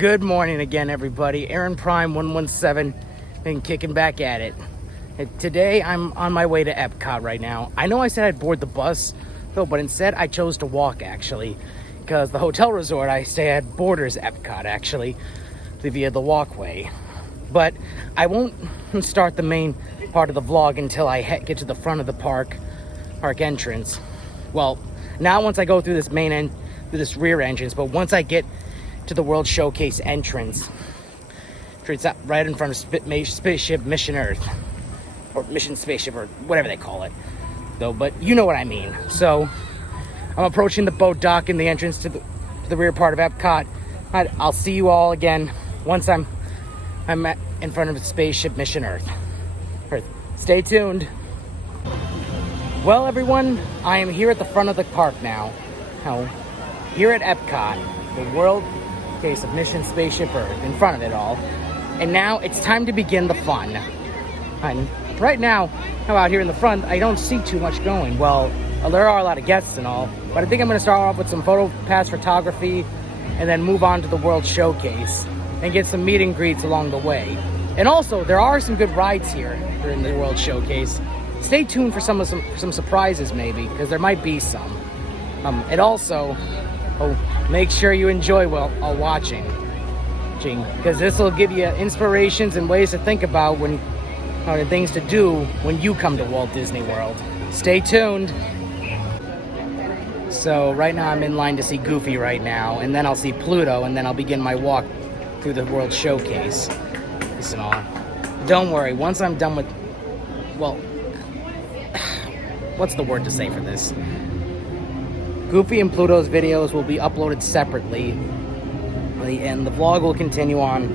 Good morning again, everybody. Aaron Prime 117 and kicking back at it. And today I'm on my way to Epcot right now. I know I said I'd board the bus though, but instead I chose to walk actually, because the hotel resort I stay at borders Epcot actually via the walkway. But I won't start the main part of the vlog until I get to the front of the park entrance. Well, not once I go through this this rear entrance, but once I get to the World Showcase entrance. It's right in front of Spaceship Mission Earth, or Mission Spaceship, or whatever they call it, though. But you know what I mean. So I'm approaching the boat dock in the entrance to the rear part of Epcot. I'll see you all again once I'm in front of Spaceship Mission Earth. Stay tuned. Well, everyone, I am here at the front of the park now. Here at Epcot, the World Showcase of Mission Spaceship Earth, in front of it all. And now it's time to begin the fun. And right now, out here in the front, I don't see too much going. Well, there are a lot of guests and all, but I think I'm going to start off with some photo pass photography and then move on to the World Showcase and get some meet and greets along the way. And also, there are some good rides here during the World Showcase. Stay tuned for some surprises maybe, because there might be some. And also, make sure you enjoy while watching, because this will give you inspirations and ways to think about things to do when you come to Walt Disney World. Stay tuned. So right now I'm in line to see Goofy right now, and then I'll see Pluto, and then I'll begin my walk through the World Showcase. This and all. Don't worry, once I'm done with, well, what's the word to say for this? Goofy and Pluto's videos will be uploaded separately, and the vlog will continue on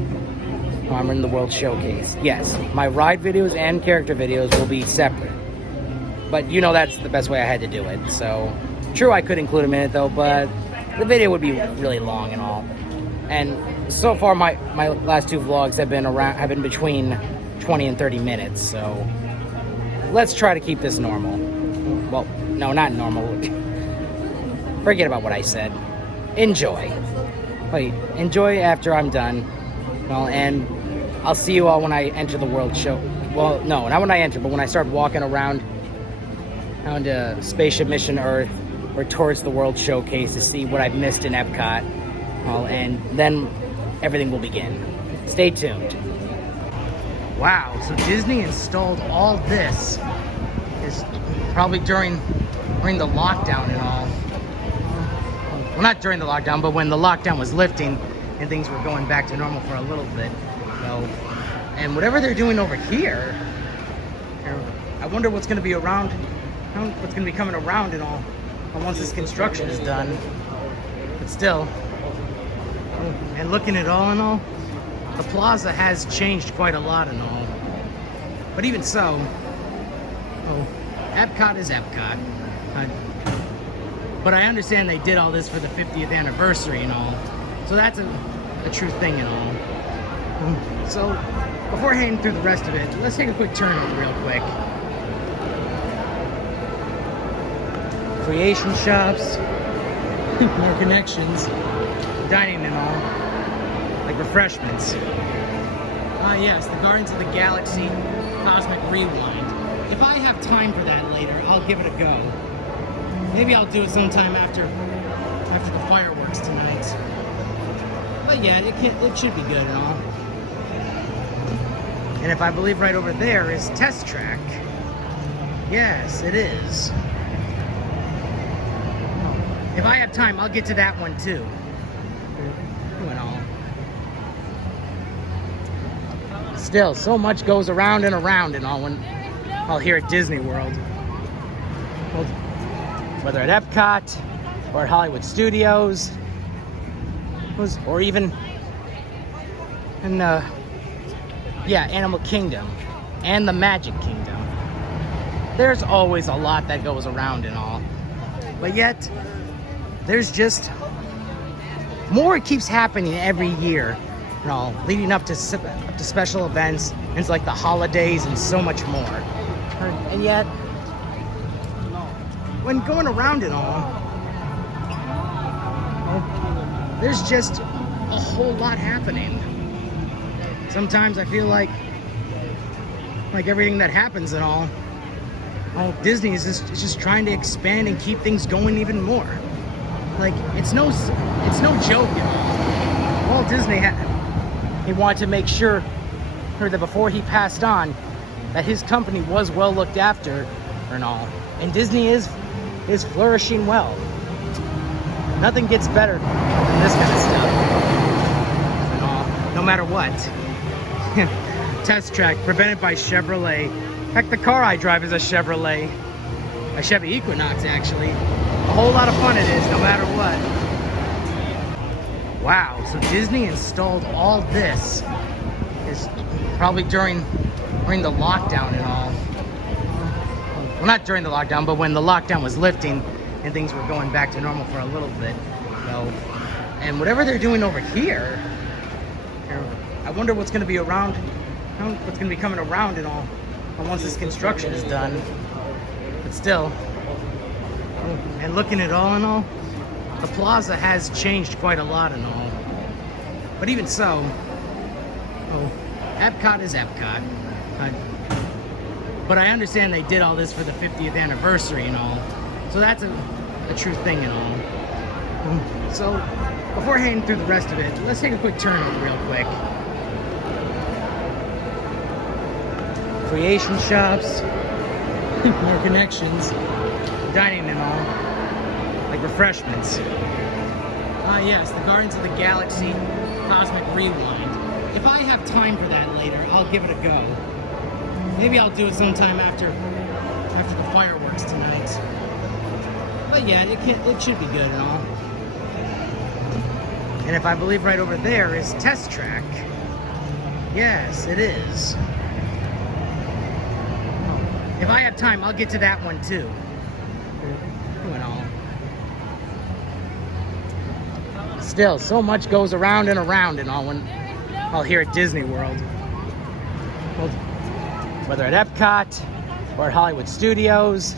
while I'm in the World Showcase. Yes, my ride videos and character videos will be separate, but you know that's the best way I had to do it. So, true, I could include them in it though, but the video would be really long and all. And so far, my last two vlogs have been between 20 and 30 minutes. So let's try to keep this normal. Well, no, not normal. Forget about what I said. Enjoy. Wait, enjoy after I'm done. Well, and I'll see you all when I enter the World Show. Well, no, not when I enter, but when I start walking around Spaceship Mission Earth or towards the World Showcase to see what I've missed in Epcot. Well, and then everything will begin. Stay tuned. Wow, so Disney installed all this is probably during the lockdown and all. Well, not during the lockdown, but when the lockdown was lifting and things were going back to normal for a little bit. So, and whatever they're doing over here, I wonder what's going to be around, what's going to be coming around and all once this construction is done. But still, and looking at all in all, the plaza has changed quite a lot and all. But even so, Epcot is Epcot. But I understand they did all this for the 50th anniversary and all. So that's a true thing and all. So before heading through the rest of it, let's take a quick turn real quick. Creation shops, more connections, dining and all, like refreshments. Yes, the Guardians of the Galaxy Cosmic Rewind. If I have time for that later, I'll give it a go. Maybe I'll do it sometime after the fireworks tonight. But yeah, it should be good and all. And if I believe right over there is Test Track. Yes, it is. If I have time, I'll get to that one too. And all. Still, so much goes around and around and all here at Disney World. Whether at Epcot or at Hollywood Studios, or even in Animal Kingdom and the Magic Kingdom. There's always a lot that goes around and all, but yet there's just more. It keeps happening every year, leading up to special events, and it's like the holidays and so much more. And yet, when going around it all, there's just a whole lot happening. Sometimes I feel like everything that happens and all Disney is just trying to expand and keep things going even more. Like, it's no joke at all. Walt Disney he wanted to make sure that before he passed on, that his company was well looked after and all. And Disney is flourishing well. Nothing gets better than this kind of stuff and all, no matter what. Test track presented by Chevrolet. Heck, the car I drive is a Chevrolet. A Chevy Equinox, actually. A whole lot of fun it is, no matter what. Wow, so Disney installed all this is probably during the lockdown and all. Well, not during the lockdown, but when the lockdown was lifting and things were going back to normal for a little bit. So, and whatever they're doing over here, I wonder what's going to be around, what's going to be coming around and all once this construction is done. But still, and looking at all in all, the plaza has changed quite a lot and all. But even so, Epcot is Epcot. But I understand they did all this for the 50th anniversary and all. So that's a true thing and all. So before heading through the rest of it, let's take a quick turn real quick. Creation shops, more connections, dining and all, like refreshments. Ah yes, the Guardians of the Galaxy Cosmic Rewind. If I have time for that later, I'll give it a go. Maybe I'll do it sometime after the fireworks tonight. But yeah, it should be good and all. And if I believe right over there is Test Track. Yes, it is. If I have time, I'll get to that one too. And all. Still, so much goes around and around and all when I'll hear at Disney World. Whether at Epcot or at Hollywood Studios,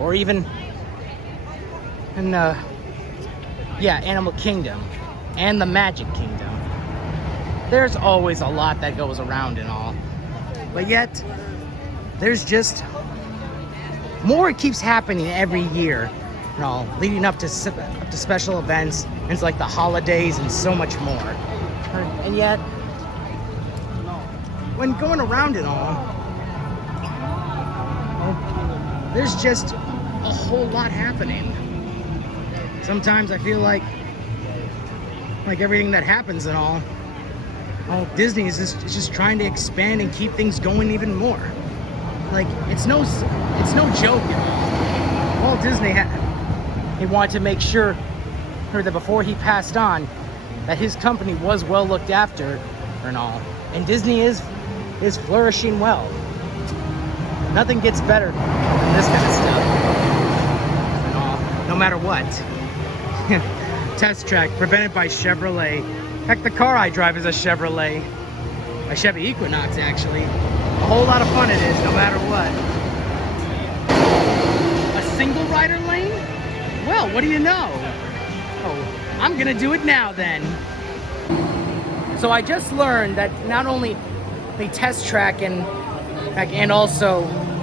or even in Animal Kingdom and the Magic Kingdom. There's always a lot that goes around and all. But yet, there's just more. It keeps happening every year, and all, leading up to special events, and it's like the holidays and so much more. And yet, when going around it all, there's just a whole lot happening. Sometimes I feel like everything that happens and all Disney is just trying to expand and keep things going even more. Like, it's no joke at all. Walt Disney he wanted to make sure that before he passed on, that his company was well looked after and all. And Disney is flourishing well. Nothing gets better than this kind of stuff and all, no matter what. Test track presented by Chevrolet. Heck, the car I drive is a Chevrolet. A Chevy Equinox, actually. A whole lot of fun it is, no matter what. A single rider lane? Well, what do you know? Oh, I'm gonna do it now then. So I just learned that not only the Test Track and also,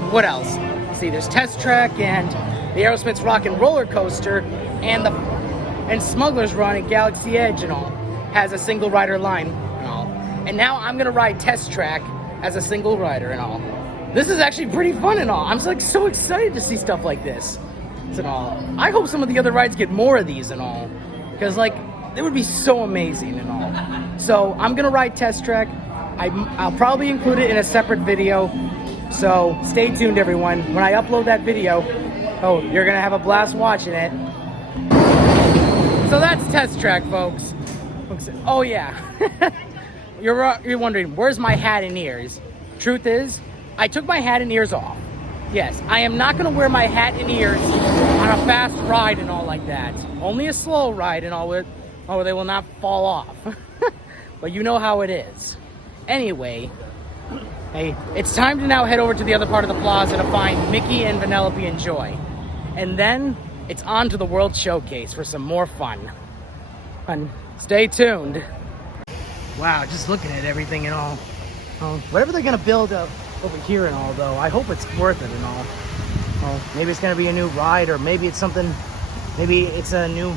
what else? See, there's Test Track and the Aerosmith's Rock and Roller Coaster and Smuggler's Run and Galaxy Edge and all has a single rider line and all. And now I'm gonna ride Test Track as a single rider and all. This is actually pretty fun and all. I'm so excited to see stuff like this and all. I hope some of the other rides get more of these and all, because they would be so amazing and all. So I'm gonna ride Test Track. I'll probably include it in a separate video. So stay tuned, everyone. When I upload that video, you're gonna have a blast watching it. So that's Test Track, folks. Oh yeah. You're wondering, where's my hat and ears? Truth is, I took my hat and ears off. Yes, I am not gonna wear my hat and ears on a fast ride and all like that. Only a slow ride and all where they will not fall off. But you know how it is. Anyway, hey, it's time to now head over to the other part of the plaza to find Mickey and Vanellope and Joy. And then it's on to the World Showcase for some more fun. And stay tuned. Wow, just looking at everything and all. Whatever they're gonna build up over here and all, though, I hope it's worth it and all. Maybe it's gonna be a new ride, or maybe it's something. Maybe it's a new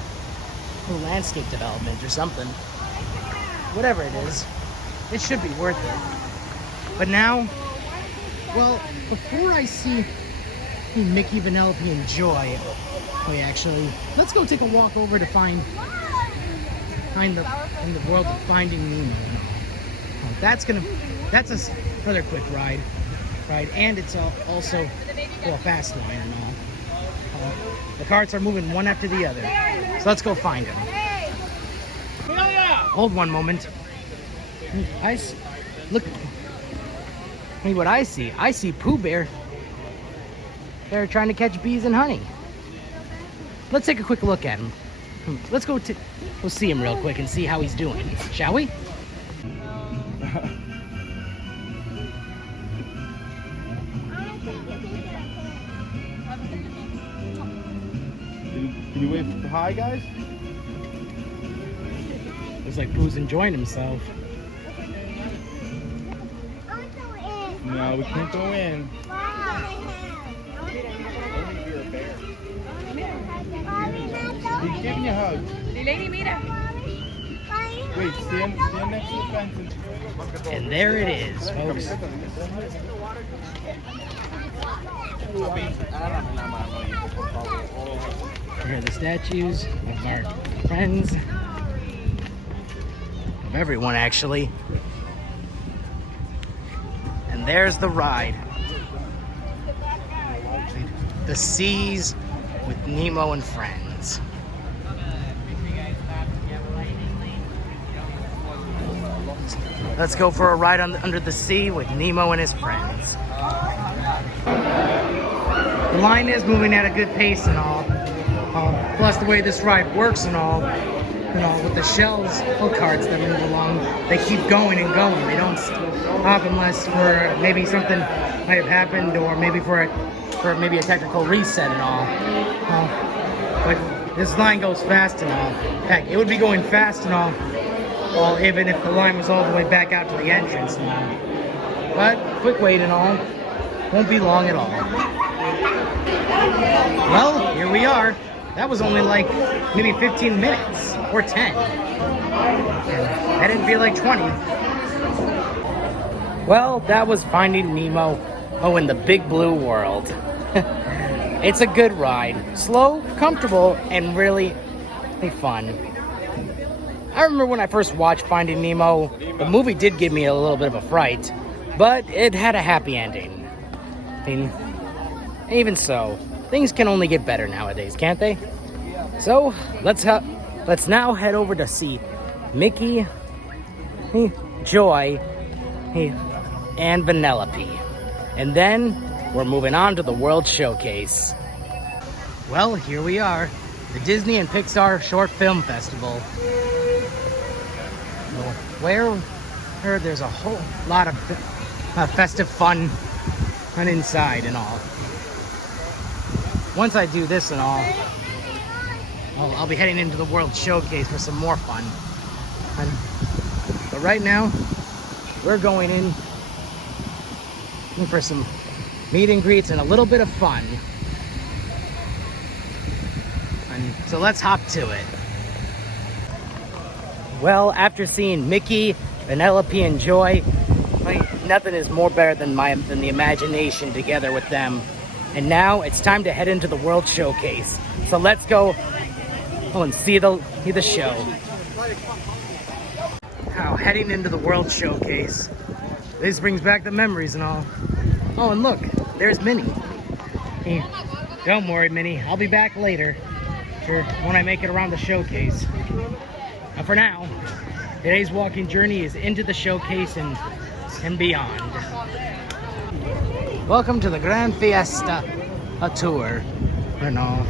landscape development or something. Whatever it is, it should be worth it. But now, well, before I see Mickey, Vanellope, and Joy, actually, let's go take a walk over to find in the world of Finding Nemo. That's a rather quick ride, and it's also a fast line and all. The carts are moving one after the other, so let's go find them. Hold one moment. Look. What I see. I see Pooh Bear. They're trying to catch bees and honey. Let's take a quick look at him. Let's go see him real quick and see how he's doing, shall we? Can you wave hi, guys? Looks like Pooh's enjoying himself. No, we can't go in. He's giving you a hug. Wait, stand next to the fence. And there it is, folks. Here are the statues of our friends. Of everyone, actually. And there's the ride. The Seas with Nemo and Friends. Let's go for a ride under the sea with Nemo and his friends. The line is moving at a good pace and all. Plus the way this ride works and all, with the shells or carts that move along, they keep going and going. They don't stop unless for maybe something might have happened, or maybe for maybe a technical reset and all. But this line goes fast and all. Heck, it would be going fast and all. Well, even if the line was all the way back out to the entrance now. But quick wait and all. Won't be long at all. Well, here we are. That was only like maybe 15 minutes or 10. That didn't feel like 20. Well, that was Finding Nemo. In the big blue world. It's a good ride. Slow, comfortable, and really fun. I remember when I first watched Finding Nemo, the movie did give me a little bit of a fright, but it had a happy ending. I mean, even so, things can only get better nowadays, can't they? So, let's now head over to see Mickey, Joy, and Vanellope. And then, we're moving on to the World Showcase. Well, here we are, the Disney and Pixar Short Film Festival. Where there's a whole lot of festive fun inside and all. Once I do this and all, I'll be heading into the World Showcase for some more fun. But right now, we're going in for some meet and greets and a little bit of fun. And so let's hop to it. Well, after seeing Mickey, Vanellope, and Joy, nothing is more better than the imagination together with them. And now it's time to head into the World Showcase. So let's go and see the show. Now, heading into the World Showcase. This brings back the memories and all. Oh, and look, there's Minnie. Hey, don't worry, Minnie. I'll be back later for when I make it around the showcase. But for now, today's walking journey is into the showcase and beyond. Welcome to the Grand Fiesta, a tour and all.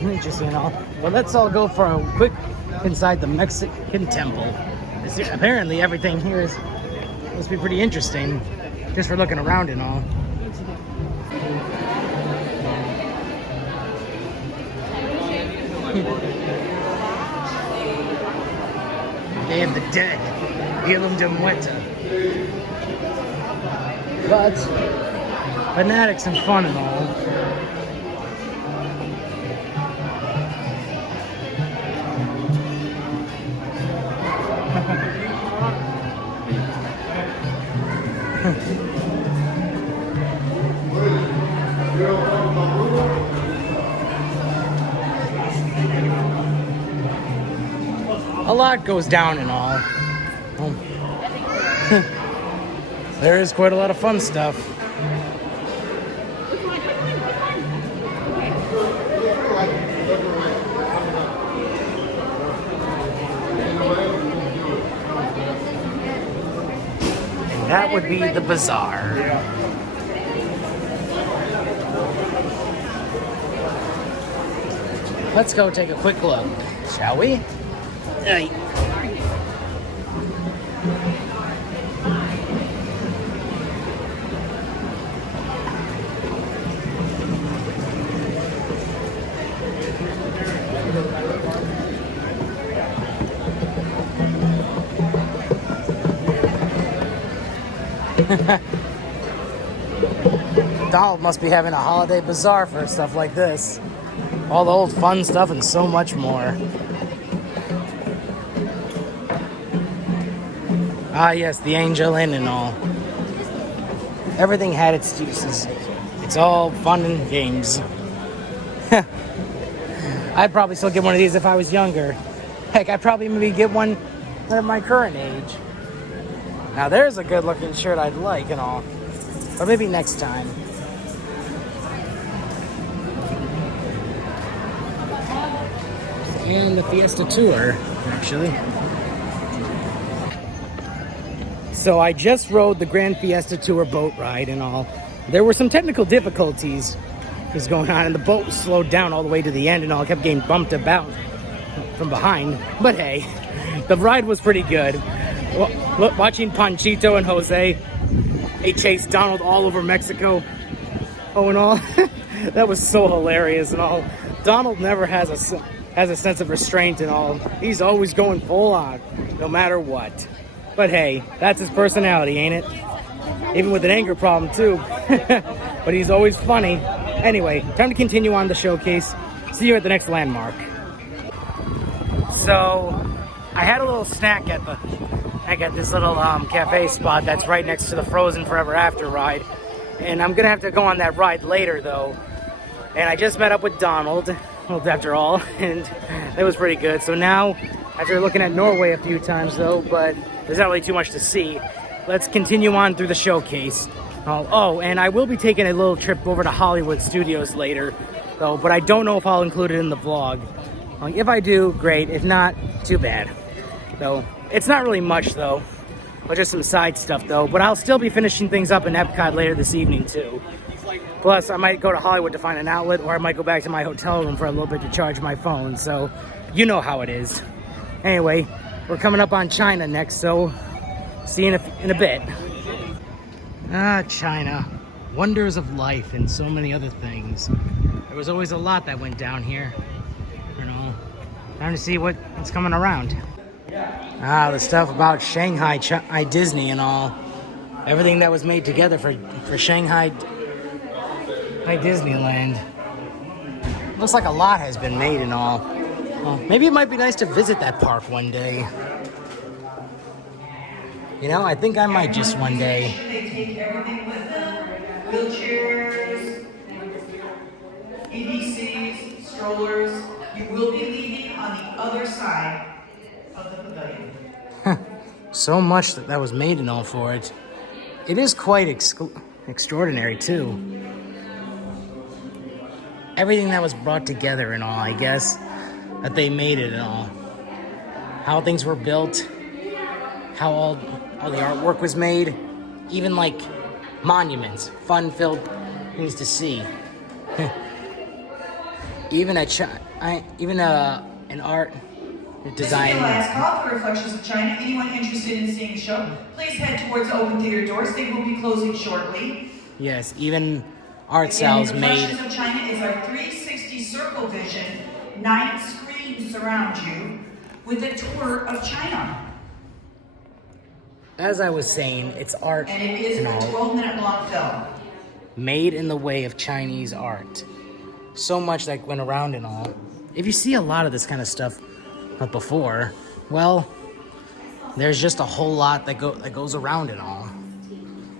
Interesting and all. Well, let's all go for a quick inside the Mexican temple. Apparently, everything here must be pretty interesting, just for looking around and all. Day of the Dead, Ilum de Muerta. But fanatics and fun and all. A lot goes down and all. There is quite a lot of fun stuff. And that would be the bazaar. Let's go take a quick look, shall we? Hey. Donald must be having a holiday bazaar for stuff like this. All the old fun stuff and so much more. Ah, yes, the Angel Inn and all. Everything had its uses. It's all fun and games. I'd probably still get one of these if I was younger. Heck, I'd probably maybe get one at my current age. Now there's a good looking shirt I'd like and all. But maybe next time. And the Fiesta Tour, actually. So I just rode the Grand Fiesta Tour boat ride and all. There were some technical difficulties going on, and the boat was slowed down all the way to the end and all. I kept getting bumped about from behind. But hey, the ride was pretty good. Watching Panchito and Jose, they chased Donald all over Mexico. Oh, and all. That was so hilarious and all. Donald never has a sense of restraint and all. He's always going full on, no matter what. But hey, that's his personality, ain't it? Even with an anger problem, too. But he's always funny. Anyway, time to continue on the showcase. See you at the next landmark. So, I had a little snack at this little cafe spot that's right next to the Frozen Forever After ride. And I'm going to have to go on that ride later, though. And I just met up with Donald, well, after all, and that was pretty good. So now, after looking at Norway a few times, though, but there's not really too much to see, let's continue on through the showcase. Oh, and I will be taking a little trip over to Hollywood Studios later, though, but I don't know if I'll include it in the vlog. If I do, great. If not, too bad. So, it's not really much, though, but just some side stuff, though. But I'll still be finishing things up in Epcot later this evening, too. Plus, I might go to Hollywood to find an outlet, or I might go back to my hotel room for a little bit to charge my phone. So, you know how it is. Anyway, we're coming up on China next, so see you in a bit. Ah, China. Wonders of life and so many other things. There was always a lot that went down here. You know, time to see what's coming around. Ah, the stuff about Shanghai Disney and all. Everything that was made together for Shanghai Disneyland. Looks like a lot has been made and all. Well, maybe it might be nice to visit that park one day. You know, I think I might just one day. They take everything with them. Wheelchairs, EBCs, strollers. You will be leaving on the other side of the pavilion. So much that was made and all for it. It is quite extraordinary, too. Everything that was brought together and all, I guess, that they made it and all. How things were built, how all the artwork was made, even like monuments, fun-filled things to see. Even an art design. This is the last call for Reflections of China. Anyone interested in seeing the show, please head towards the open theater doors. They will be closing shortly. Yes, even art cells made. Reflections of China is our 360 circle vision. 9 screens surround you with a tour of China. as I was saying, it's art And it is and a all, 12-minute long film. made in the way of Chinese art. So much that went around and all. If you see a lot of this kind of stuff before, well, there's just a whole lot that goes around and all.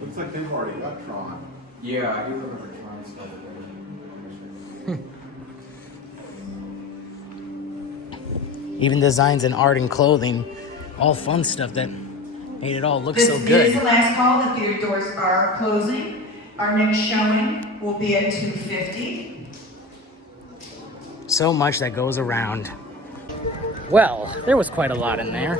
Looks like they've already got Tron. Yeah, I do remember trying stuff. Even designs in art and clothing, all fun stuff that made it all look This so is good. the last call. The theater doors are closing. Our next showing will be at 2:50. So much that goes around. Well, there was quite a lot in there.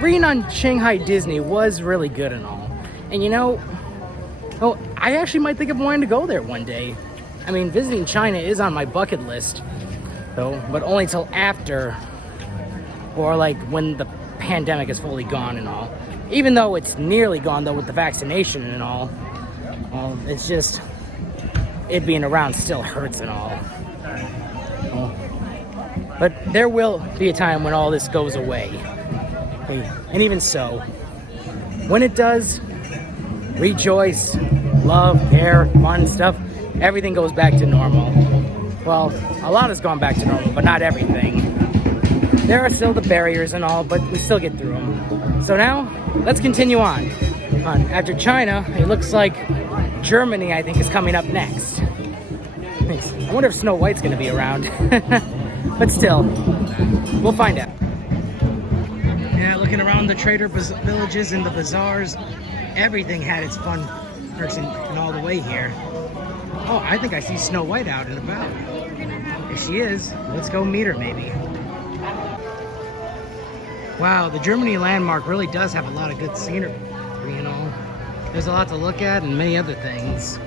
Reading on Shanghai Disney was really good and all. And you know, oh, I actually might think of wanting to go there one day. I mean, visiting China is on my bucket list, though, but only till after, or like when the pandemic is fully gone and all. Even though it's nearly gone, though, with the vaccination and all. Well, it's just, it being around still hurts and all. But there will be a time when all this goes away. And even so, when it does, rejoice, love, care, fun stuff, everything goes back to normal. Well, a lot has gone back to normal, but not everything. There are still the barriers and all, but we still get through them. So now, let's continue on. After China, it looks like Germany, I think, is coming up next. I wonder if Snow White's going to be around. But still, we'll find out. Yeah, looking around the trader villages and the bazaars, everything had its fun perks and all the way here. Oh, I think I see Snow White out and about. If she is, let's go meet her maybe. Wow, the Germany landmark really does have a lot of good scenery, you know. There's a lot to look at and many other things.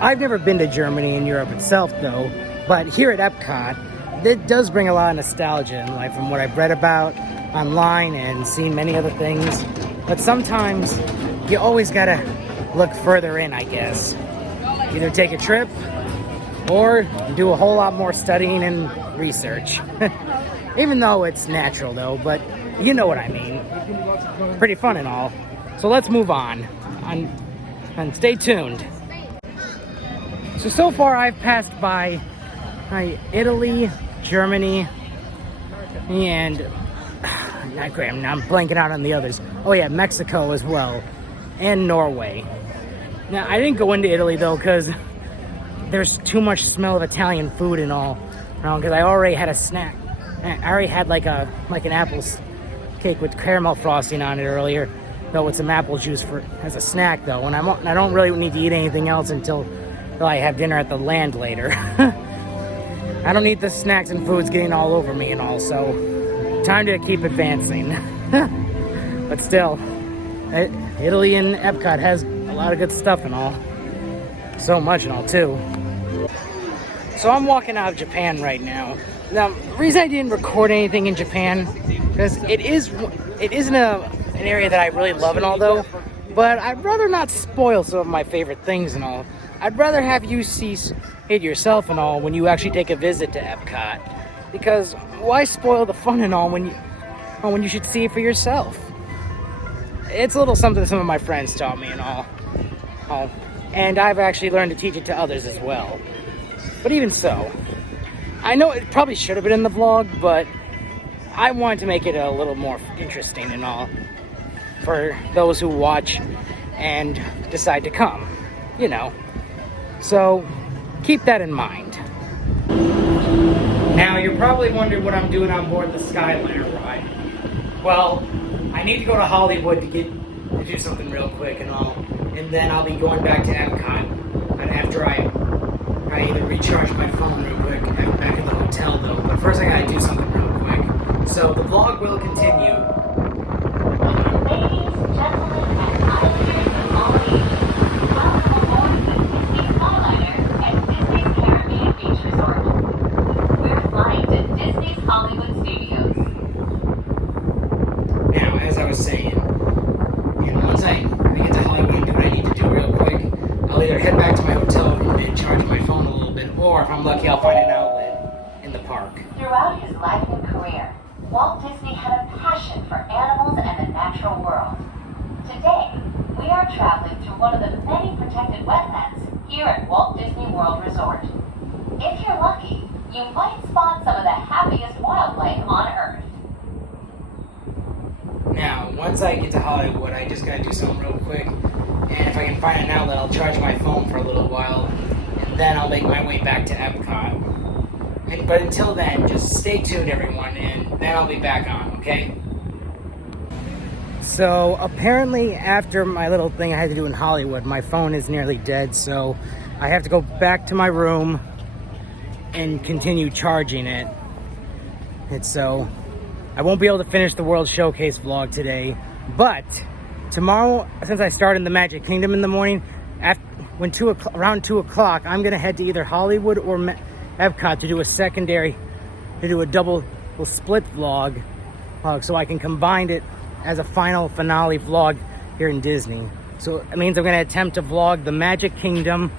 I've never been to Germany and Europe itself though, but here at Epcot, it does bring a lot of nostalgia in life from what I've read about online and seen many other things. But sometimes you always gotta look further in, I guess. Either take a trip or do a whole lot more studying and research. Even though it's natural though, but you know what I mean. Pretty fun and all. So let's move on and stay tuned. So far I've passed by Italy, Germany, and I'm blanking out on the others. Oh yeah, Mexico as well, and Norway. Now I didn't go into Italy though because there's too much smell of Italian food and all. Because I already had a snack. I already had like an apple cake with caramel frosting on it earlier, though with some apple juice as a snack though. And I don't really need to eat anything else until I have dinner at the land later. I don't need the snacks and foods getting all over me and all, so time to keep advancing. But still, Italy and Epcot has a lot of good stuff and all. So much and all too. So I'm walking out of Japan right now. Now, the reason I didn't record anything in Japan, because it isn't an area that I really love and all though, but I'd rather not spoil some of my favorite things and all. I'd rather have you see it yourself and all when you actually take a visit to Epcot. Because why spoil the fun and all when you should see it for yourself? It's a little something some of my friends taught me and all. And I've actually learned to teach it to others as well. But even so, I know it probably should have been in the vlog, but I wanted to make it a little more interesting and all for those who watch and decide to come, you know. So keep that in mind. Now you're probably wondering what I'm doing on board the Skyliner ride. Well, I need to go to Hollywood to do something real quick and all, and then I'll be going back to Epcot. And after I either recharge my phone real quick back at the hotel though, but first I gotta do something real quick. So the vlog will continue. Ladies, gentlemen, and passengers of all ages, welcome aboard the Disney Skyliner at Disney's Caribbean Beach Resort. We're flying to Disney's Hollywood Studios. Now, as I was saying, once I get to Hollywood and do what I need to do real quick, I'll either head back to my hotel and charge my phone a little bit, or if I'm lucky, I'll find an outlet in the park. Throughout his life and career, Walt Disney had a passion for natural world. Today, we are traveling through one of the many protected wetlands here at Walt Disney World Resort. If you're lucky, you might spot some of the happiest wildlife on Earth. Now, once I get to Hollywood, I just gotta do something real quick. And if I can find an outlet, I'll charge my phone for a little while. And then I'll make my way back to Epcot. But until then, just stay tuned, everyone, and then I'll be back on, okay? So, apparently, after my little thing I had to do in Hollywood, my phone is nearly dead, so I have to go back to my room and continue charging it. And so, I won't be able to finish the World Showcase vlog today, but tomorrow, since I start in the Magic Kingdom in the morning, around 2 o'clock, I'm going to head to either Hollywood or Epcot to do a double split vlog, so I can combine it as a final finale vlog here in Disney. So it means I'm going to attempt to vlog the Magic Kingdom,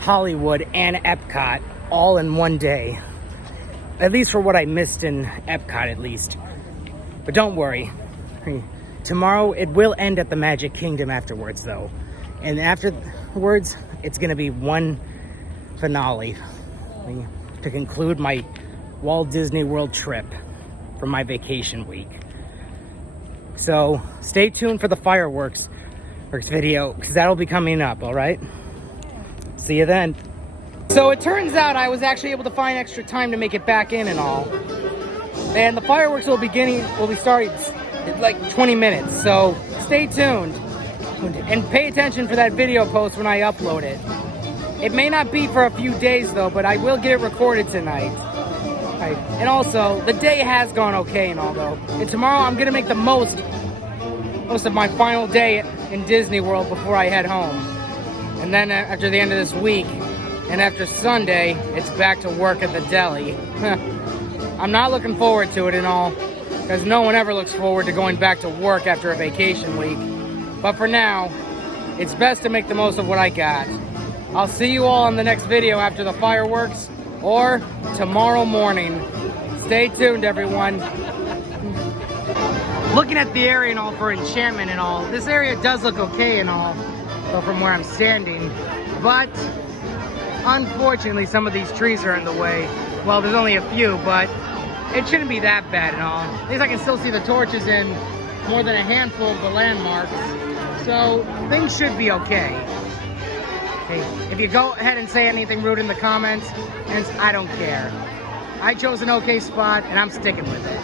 Hollywood, and Epcot all in one day. At least for what I missed in Epcot, at least. But don't worry. Tomorrow, it will end at the Magic Kingdom afterwards, though. And afterwards, it's going to be one finale to conclude my Walt Disney World trip for my vacation week. So, stay tuned for the fireworks video, because that'll be coming up, alright? See you then. So it turns out I was actually able to find extra time to make it back in and all. And the fireworks will be starting in like 20 minutes, so stay tuned. And pay attention for that video post when I upload it. It may not be for a few days though, but I will get it recorded tonight. Right. And also, the day has gone okay and all though. And tomorrow I'm gonna make the most of my final day in Disney World before I head home. And then after the end of this week, and after Sunday, it's back to work at the deli. I'm not looking forward to it and all, because no one ever looks forward to going back to work after a vacation week. But for now, it's best to make the most of what I got. I'll see you all in the next video after the fireworks, or tomorrow morning. Stay tuned, everyone. Looking at the area and all for enchantment and all, this area does look okay and all, from where I'm standing. But unfortunately, some of these trees are in the way. Well, there's only a few, but it shouldn't be that bad and all. At least I can still see the torches in more than a handful of the landmarks. So things should be okay. Hey, if you go ahead and say anything rude in the comments, I don't care. I chose an okay spot and I'm sticking with it.